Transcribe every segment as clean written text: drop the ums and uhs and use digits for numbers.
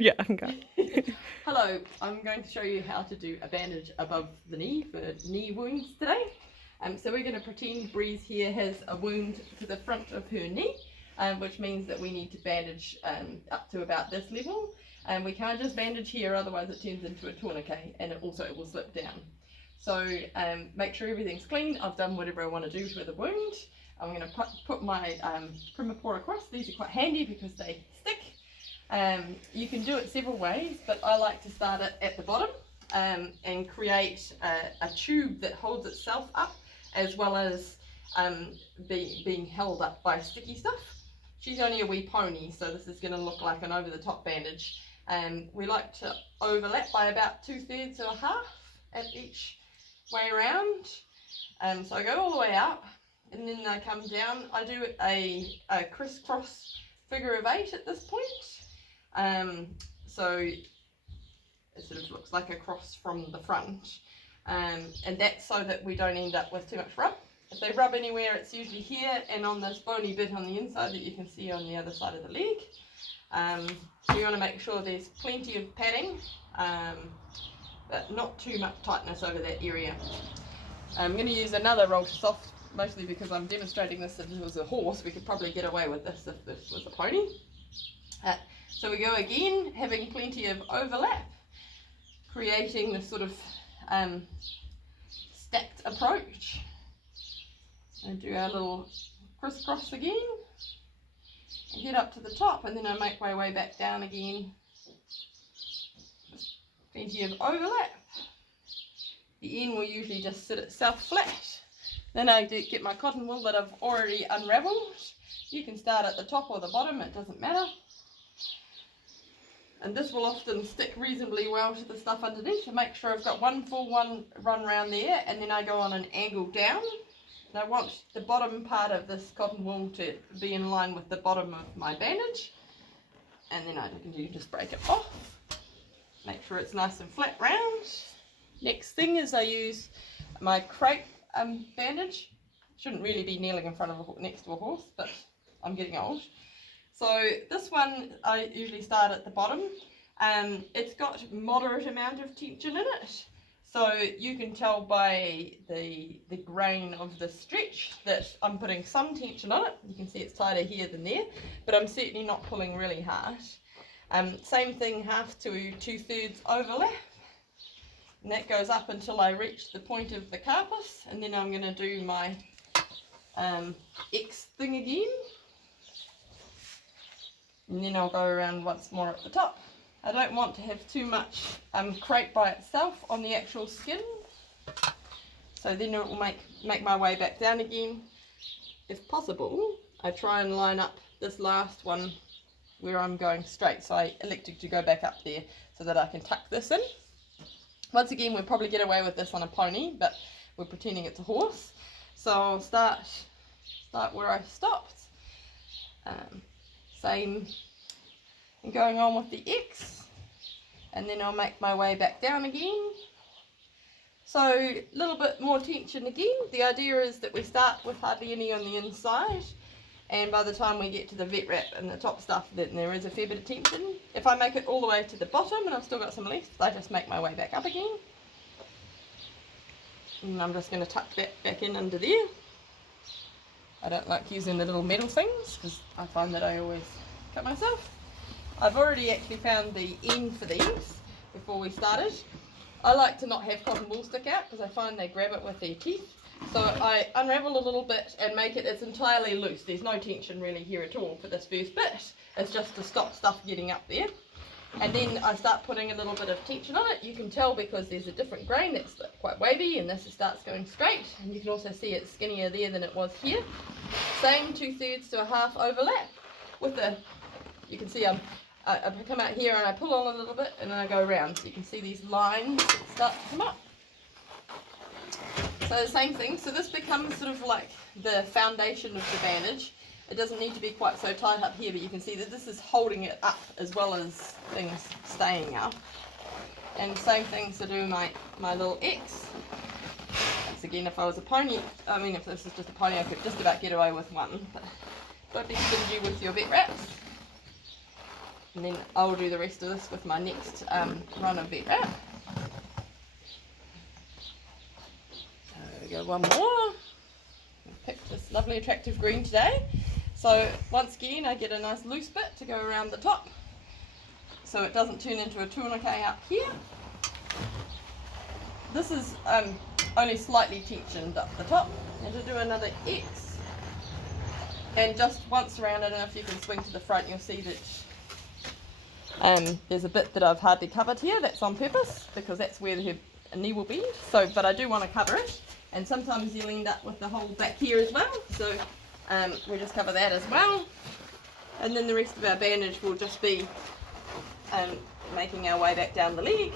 Yeah, okay. Hello, I'm going to show you how to do a bandage above the knee for knee wounds today. So we're going to pretend Breeze here has a wound to the front of her knee, which means that we need to bandage up to about this level. And we can't just bandage here, otherwise it turns into a tourniquet and it also will slip down. So make sure everything's clean. I've done whatever I want to do for the wound. I'm going to put my primipora across. These are quite handy because they stick. You can do it several ways, but I like to start it at the bottom and create a tube that holds itself up, as well as being held up by sticky stuff. She's only a wee pony, so this is going to look like an over-the-top bandage. We like to overlap by about 2/3 to a half at each way around. So I go all the way up, and then I come down. I do a crisscross figure of 8 at this point. So it sort of looks like a cross from the front, and that's so that we don't end up with too much rub. If they rub anywhere, it's usually here and on this bony bit on the inside that you can see on the other side of the leg. So you want to make sure there's plenty of padding, but not too much tightness over that area. I'm going to use another roll soft, mostly because I'm demonstrating this. If it was a horse, we could probably get away with this if this was a pony. So we go again, having plenty of overlap, creating this sort of stacked approach. And do our little crisscross again, and get up to the top, and then I make my way back down again. Plenty of overlap. The end will usually just sit itself flat. Then I do get my cotton wool that I've already unravelled. You can start at the top or the bottom, it doesn't matter. And this will often stick reasonably well to the stuff underneath. So make sure I've got one full run around there, and then I go on an angle down. And I want the bottom part of this cotton wool to be in line with the bottom of my bandage. And then I can just break it off. Make sure it's nice and flat round. Next thing is I use my crepe bandage. Shouldn't really be kneeling in front of next to a horse, but I'm getting old. So this one I usually start at the bottom. It's got moderate amount of tension in it. So you can tell by the grain of the stretch that I'm putting some tension on it. You can see it's tighter here than there, but I'm certainly not pulling really hard. Same thing, 1/2 to 2/3 overlap. And that goes up until I reach the point of the carpus, and then I'm going to do my X thing again. And then I'll go around once more at the top. I don't want to have too much crepe by itself on the actual skin. So then it will make my way back down again. If possible, I try and line up this last one where I'm going straight. So I elected to go back up there so that I can tuck this in. Once again, we'll probably get away with this on a pony, but we're pretending it's a horse. So I'll start where I stopped. Same, and going on with the X, and then I'll make my way back down again. So a little bit more tension again. The idea is that we start with hardly any on the inside, and by the time we get to the vet wrap and the top stuff, then there is a fair bit of tension. If I make it all the way to the bottom and I've still got some left, I just make my way back up again. And I'm just going to tuck that back in under there. I don't like using the little metal things because I find that I always cut myself. I've already actually found the end for these before we started. I like to not have cotton wool stick out because I find they grab it with their teeth. So I unravel a little bit and make it's entirely loose. There's no tension really here at all for this first bit. It's just to stop stuff getting up there. And then I start putting a little bit of tension on it. You can tell because there's a different grain that's quite wavy, and this starts going straight. And you can also see it's skinnier there than it was here. Same 2/3 to a half overlap. With the, you can see I come out here and I pull on a little bit and then I go around. So you can see these lines that start to come up. So the same thing. So this becomes sort of like the foundation of the bandage. It doesn't need to be quite so tight up here, but you can see that this is holding it up as well as things staying up. And same thing to do my little X. Once again, if I was a pony, I mean if this is just a pony, I could just about get away with one. But don't be stingy with your vet wraps. And then I'll do the rest of this with my next run of vet wrap. There we go, one more. I've picked this lovely attractive green today. So once again I get a nice loose bit to go around the top so it doesn't turn into a tourniquet up here. This is only slightly tensioned up the top, and to do another X and just once around, I don't know if you can swing to the front, you'll see that there's a bit that I've hardly covered here. That's on purpose because that's where her knee will be. So, but I do want to cover it, and sometimes you'll end up with the hole back here as well, so we'll just cover that as well. And then the rest of our bandage will just be making our way back down the leg.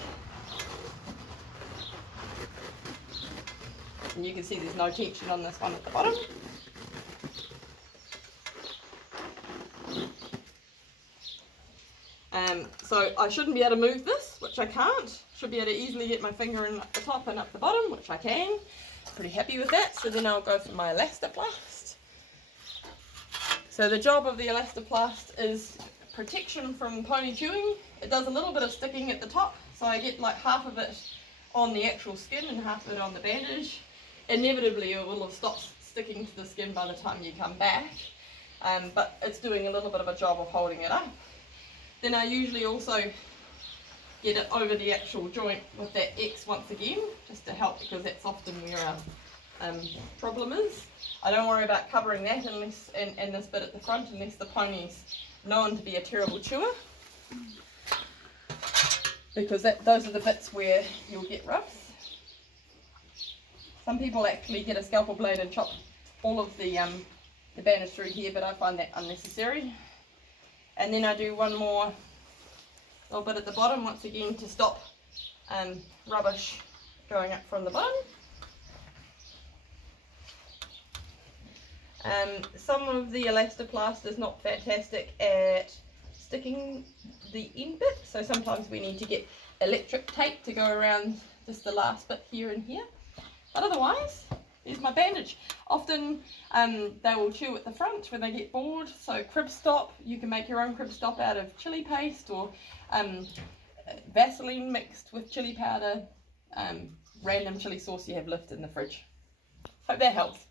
And you can see there's no tension on this one at the bottom. So I shouldn't be able to move this, which I can't. Should be able to easily get my finger in up the top and up the bottom, which I can. Pretty happy with that. So then I'll go for my elastoplast. So the job of the elastoplast is protection from pony chewing. It does a little bit of sticking at the top, so I get like half of it on the actual skin and half of it on the bandage. Inevitably it will have stopped sticking to the skin by the time you come back, but it's doing a little bit of a job of holding it up. Then I usually also get it over the actual joint with that X once again, just to help, because that's often where our problem is. I don't worry about covering that unless, and this bit at the front, unless the pony's known to be a terrible chewer, because those are the bits where you'll get rubs. Some people actually get a scalpel blade and chop all of the bandage through here, but I find that unnecessary. And then I do one more little bit at the bottom once again to stop rubbish going up from the bottom. Some of the elastoplast is not fantastic at sticking the end bit, so sometimes we need to get electric tape to go around just the last bit here and here. But otherwise, there's my bandage. Often they will chew at the front when they get bored, so crib stop, you can make your own crib stop out of chili paste or Vaseline mixed with chili powder, random chili sauce you have left in the fridge. Hope that helps.